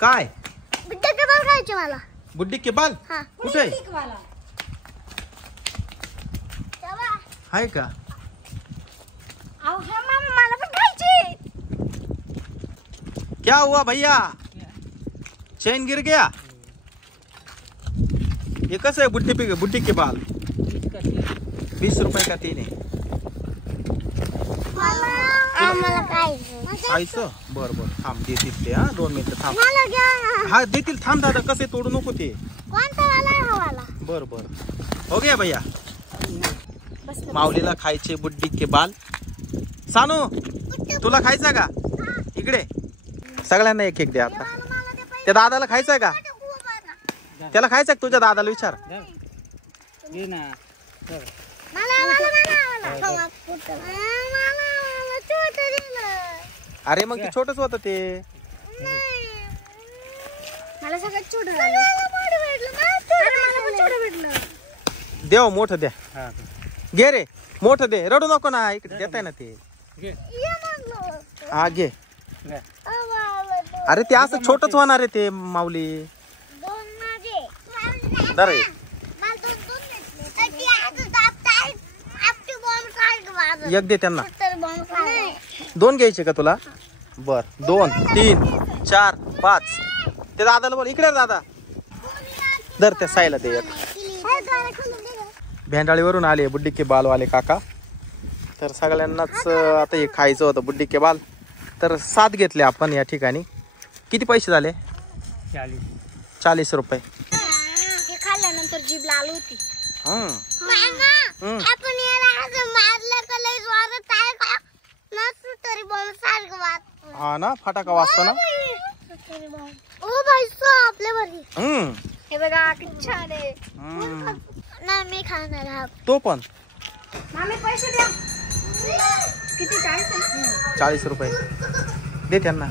काय बुड्ढे के बाल खायचे मला. बुड्डी के बाल हा. कुठे आहे हाय का? अहो हा मामा मला पण खायचे. क्या हुआ भैया चैन गिर गया? ये कसं आहे बुड्डी के बाल? 20 रुपये का 3 आहे. मला खायचं. खायचं बर बर थांब देतील ते. हा 2 मिनिटं थांब. मला घ्या. हा देतील थांब दादा. कसे तोडू नको ते. कोणता वाला आहे हा वाला? बर बर हो गया भैया. माऊलीला खायचे बुड्डी के बाल. सानू तुला खायचा का? इकडे सगळ्यांना एक एक द्या आता. त्या दादाला खायचंय का? त्याला खायचं का? तुझ्या दादाला विचार. अरे मग ते छोटच होत ते. मला सगळ्यात छोटं भेटलं. देव मोठं द्या. घे रे मोठं दे. रडू नको ना. इकडे देताय ना ते. हा घे. अरे ते असं छोटच होणार आहे ते माऊली. दर एक दे त्यांना. 2 घ्यायचे का तुला? बर 2 3 4 5. ते दादाला बोल. इकडे दादा दर त्या साईला दे एक. भेंडाळीवरून आले बुड्डी के बाल वाले काका. तर सगळ्यांनाच आता हे खायचं होतं बुड्डी के बाल. तर 7 घेतले आपण या ठिकाणी. किती पैसे झाले? 40 रुपये. हे खाल्ल्यानंतर जीभ लाल होती. आपण याला असं मारलं का लय जोरात आहे का? नसतं तरी बॉम्ब सारखं वाजतं. हा ना फटाका वाजतो ना. ओ भाई सो आपल्या बरी. हे बघा किती छान आहे. ना मी खाणार हा. तो पण मामी पैसे द्या. किती 40 40 रुपये दे त्यांना.